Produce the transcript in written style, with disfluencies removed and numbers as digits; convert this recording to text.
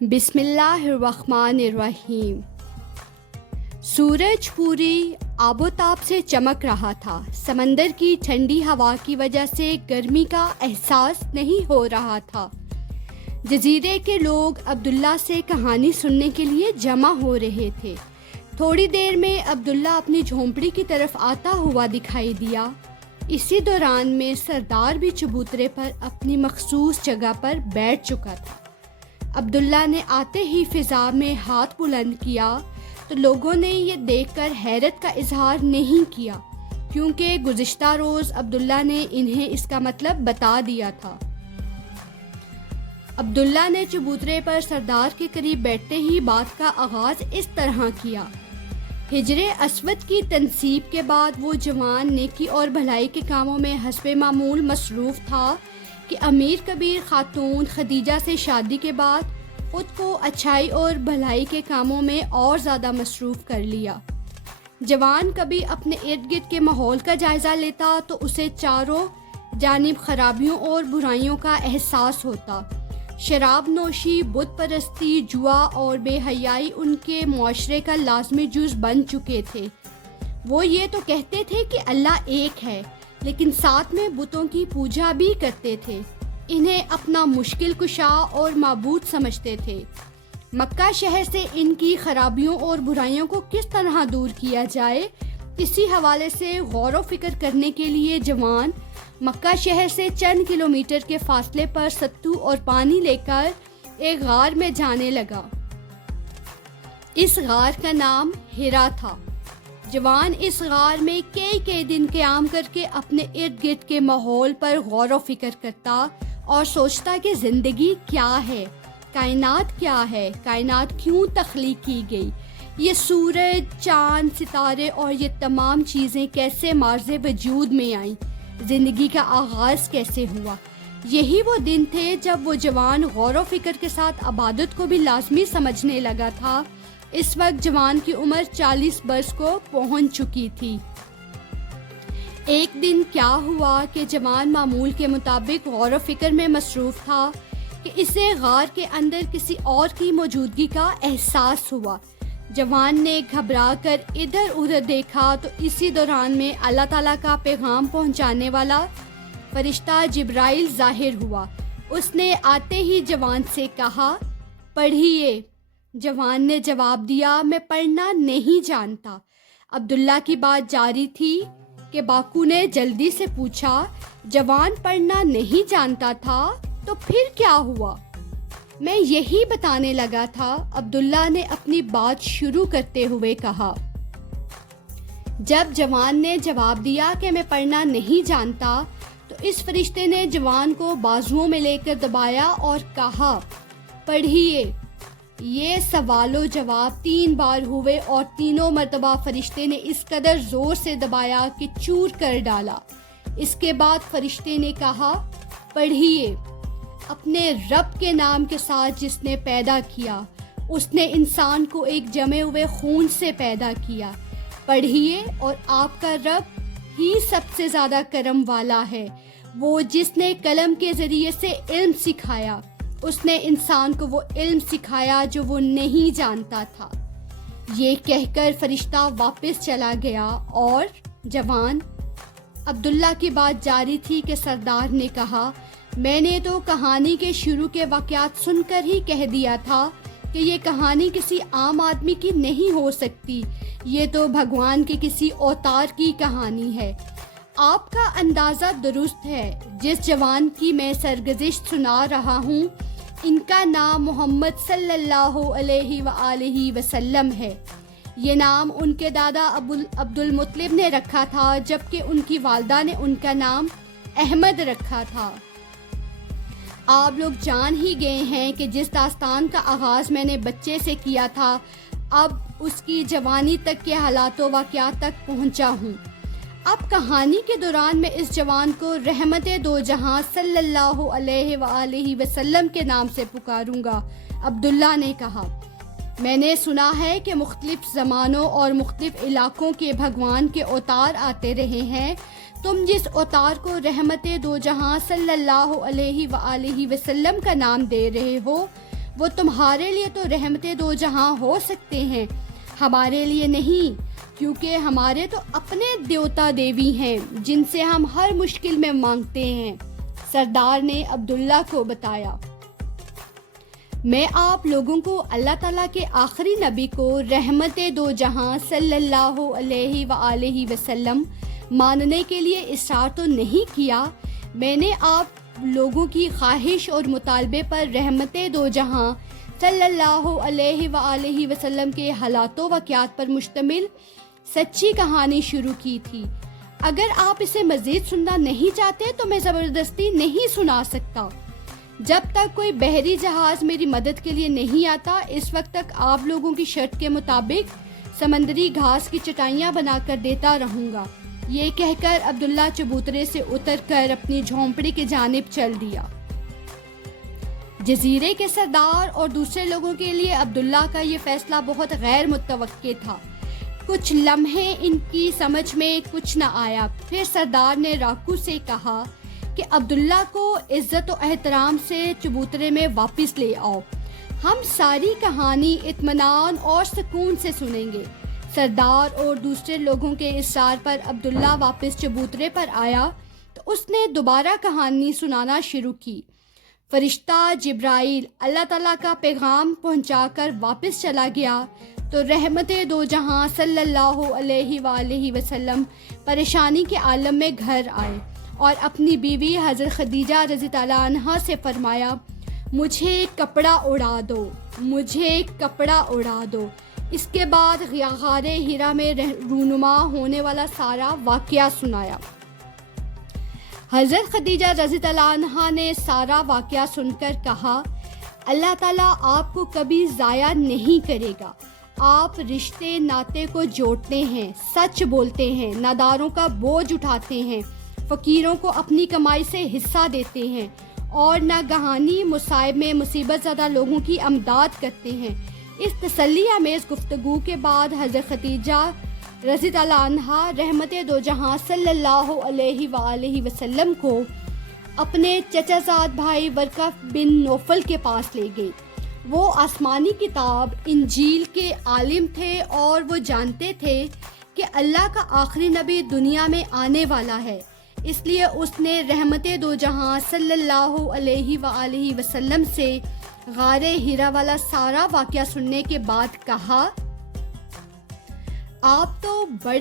بسم اللہ الرحمن الرحیم۔ سورج پوری آب و تاب سے چمک رہا تھا۔ سمندر کی ٹھنڈی ہوا کی وجہ سے گرمی کا احساس نہیں ہو رہا تھا۔ جزیرے کے لوگ عبداللہ سے کہانی سننے کے لیے جمع ہو رہے تھے۔ تھوڑی دیر میں عبداللہ اپنی جھونپڑی کی طرف آتا ہوا دکھائی دیا۔ اسی دوران میں سردار بھی چبوترے پر اپنی مخصوص جگہ پر بیٹھ چکا تھا۔ عبداللہ نے آتے ہی فضا میں ہاتھ بلند کیا تو لوگوں نے یہ دیکھ کر حیرت کا اظہار نہیں کیا، کیونکہ گزشتہ روز عبداللہ نے انہیں اس کا مطلب بتا دیا تھا۔ عبداللہ نے چبوترے پر سردار کے قریب بیٹھتے ہی بات کا آغاز اس طرح کیا۔ حجر اسود کی تنصیب کے بعد وہ جوان نیکی اور بھلائی کے کاموں میں حسب معمول مصروف تھا کہ امیر کبیر خاتون خدیجہ سے شادی کے بعد خود کو اچھائی اور بھلائی کے کاموں میں اور زیادہ مصروف کر لیا۔ جوان کبھی اپنے ارد گرد کے ماحول کا جائزہ لیتا تو اسے چاروں جانب خرابیوں اور برائیوں کا احساس ہوتا۔ شراب نوشی، بت پرستی، جوا اور بے حیائی ان کے معاشرے کا لازمی جز بن چکے تھے۔ وہ یہ تو کہتے تھے کہ اللہ ایک ہے، لیکن ساتھ میں بتوں کی پوجا بھی کرتے تھے۔ انہیں اپنا مشکل کشا اور معبود سمجھتے تھے۔ مکہ شہر سے ان کی خرابیوں اور برائیوں کو کس طرح دور کیا جائے، اسی حوالے سے غور و فکر کرنے کے لیے جوان مکہ شہر سے چند کلومیٹر کے فاصلے پر ستو اور پانی لے کر ایک غار میں جانے لگا۔ اس غار کا نام ہرا تھا۔ جوان اس غار میں کئی دن قیام کر کے اپنے ارد گرد کے ماحول پر غور و فکر کرتا اور سوچتا کہ زندگی کیا ہے، کائنات کیا ہے، کائنات کیوں تخلیق کی گئی، یہ سورج، چاند، ستارے اور یہ تمام چیزیں کیسے مارز وجود میں آئیں، زندگی کا آغاز کیسے ہوا۔ یہی وہ دن تھے جب وہ جوان غور و فکر کے ساتھ عبادت کو بھی لازمی سمجھنے لگا تھا۔ اس وقت جوان کی عمر 40 برس کو پہنچ چکی تھی۔ ایک دن کیا ہوا کہ جوان معمول کے مطابق غور و فکر میں مصروف تھا کہ اسے غار کے اندر کسی اور کی موجودگی کا احساس ہوا۔ جوان نے گھبرا کر ادھر ادھر دیکھا تو اسی دوران میں اللہ تعالیٰ کا پیغام پہنچانے والا فرشتہ جبرائیل ظاہر ہوا۔ اس نے آتے ہی جوان سے کہا، پڑھیے۔ جوان نے جواب دیا، میں پڑھنا نہیں جانتا۔ عبداللہ کی بات جاری تھی کہ باکو نے جلدی سے پوچھا، جوان پڑھنا نہیں جانتا تھا تو پھر کیا ہوا؟ میں یہی بتانے لگا تھا، عبداللہ نے اپنی بات شروع کرتے ہوئے کہا۔ جب جوان نے جواب دیا کہ میں پڑھنا نہیں جانتا تو اس فرشتے نے جوان کو بازوؤں میں لے کر دبایا اور کہا، پڑھیے۔ یہ سوال و جواب 3 بار ہوئے اور تینوں مرتبہ فرشتے نے اس قدر زور سے دبایا کہ چور کر ڈالا۔ اس کے بعد فرشتے نے کہا، پڑھیے۔ اپنے رب کے نام کے ساتھ جس نے پیدا کیا، اس نے انسان کو ایک جمے ہوئے خون سے پیدا کیا۔ پڑھیے، اور آپ کا رب ہی سب سے زیادہ کرم والا ہے، وہ جس نے قلم کے ذریعے سے علم سکھایا۔ اس نے انسان کو وہ علم سکھایا جو وہ نہیں جانتا تھا۔ یہ کہہ کر فرشتہ واپس چلا گیا اور جوان عبداللہ کی بات جاری تھی کہ سردار نے کہا، میں نے تو کہانی کے شروع کے واقعات سن کر ہی کہہ دیا تھا کہ یہ کہانی کسی عام آدمی کی نہیں ہو سکتی، یہ تو بھگوان کے کسی اوتار کی کہانی ہے۔ آپ کا اندازہ درست ہے۔ جس جوان کی میں سرگزشت سنا رہا ہوں، ان کا نام محمد صلی اللہ علیہ وآلہ وسلم ہے۔ یہ نام ان کے دادا عبد المطلب نے رکھا تھا، جبکہ ان کی والدہ نے ان کا نام احمد رکھا تھا۔ آپ لوگ جان ہی گئے ہیں کہ جس داستان کا آغاز میں نے بچے سے کیا تھا، اب اس کی جوانی تک کے حالات و واقعات تک پہنچا ہوں۔ اب کہانی کے دوران میں اس جوان کو رحمت دو جہاں صلی اللہ علیہ وآلہ وسلم کے نام سے پکاروں گا۔ عبداللہ نے کہا، میں نے سنا ہے کہ مختلف زمانوں اور مختلف علاقوں کے بھگوان کے اوتار آتے رہے ہیں۔ تم جس اوتار کو رحمت دو جہاں صلی اللہ علیہ وآلہ وسلم کا نام دے رہے ہو، وہ تمہارے لیے تو رحمت دو جہاں ہو سکتے ہیں، ہمارے لیے نہیں، کیونکہ ہمارے تو اپنے دیوتا دیوی ہیں جن سے ہم ہر مشکل میں مانگتے ہیں۔ سردار نے عبداللہ کو بتایا، میں آپ لوگوں کو اللہ تعالیٰ کے آخری نبی کو رحمت دو جہاں صلی اللہ علیہ وآلہ وسلم ماننے کے لیے اصرار تو نہیں کیا، میں نے آپ لوگوں کی خواہش اور مطالبے پر رحمت دو جہاں صلی اللہ علیہ وآلہ وسلم کے حالات و واقعات پر مشتمل سچی کہانی شروع کی تھی۔ اگر آپ اسے مزید سننا نہیں چاہتے تو میں زبردستی نہیں سنا سکتا۔ جب تک کوئی بحری جہاز میری مدد کے لیے نہیں آتا، اس وقت تک آپ لوگوں کی شرط کے مطابق سمندری گھاس کی چٹائیاں بنا کر دیتا رہوں گا۔ یہ کہہ کر عبداللہ چبوترے سے اتر کر اپنی جھونپڑی کی جانب چل دیا۔ جزیرے کے سردار اور دوسرے لوگوں کے لیے عبداللہ کا یہ فیصلہ بہت غیر متوقع تھا۔ کچھ لمحے ان کی سمجھ میں کچھ نہ آیا، پھر سردار نے راکو سے کہا کہ عبداللہ کو عزت و احترام سے چبوترے میں واپس لے آؤ، ہم ساری کہانی اطمینان اور سکون سے سنیں گے۔ سردار اور دوسرے لوگوں کے اصرار پر عبداللہ واپس چبوترے پر آیا تو اس نے دوبارہ کہانی سنانا شروع کی۔ فرشتہ جبرائیل اللہ تعالیٰ کا پیغام پہنچا کر واپس چلا گیا تو رحمت دو جہاں صلی اللہ علیہ وآلہ وسلم پریشانی کے عالم میں گھر آئے اور اپنی بیوی حضرت خدیجہ رضی اللہ عنہا سے فرمایا، مجھے کپڑا اڑا دو، مجھے کپڑا اڑا دو۔ اس کے بعد غار ہیرا میں رونما ہونے والا سارا واقعہ سنایا۔ حضرت خدیجہ رضی اللہ عنہا نے سارا واقعہ سن کر کہا، اللہ تعالیٰ آپ کو کبھی ضائع نہیں کرے گا، آپ رشتے ناطے کو جوڑتے ہیں، سچ بولتے ہیں، ناداروں کا بوجھ اٹھاتے ہیں، فقیروں کو اپنی کمائی سے حصہ دیتے ہیں اور ناگہانی مصائب میں مصیبت زدہ لوگوں کی امداد کرتے ہیں۔ اس تسلی آمیز گفتگو کے بعد حضرت خدیجہ رضی اللہ عنہا رحمت دو جہاں صلی اللہ علیہ وآلہ وسلم کو اپنے چچا زاد بھائی ورقہ بن نوفل کے پاس لے گئی۔ وہ آسمانی کتاب انجیل کے عالم تھے اور وہ جانتے تھے کہ اللہ کا آخری نبی دنیا میں آنے والا ہے، اس لیے اس نے رحمت دو جہاں صلی اللہ علیہ وآلہ وسلم سے غار ہیرا والا سارا واقعہ سننے کے بعد کہا، آپ تو بڑے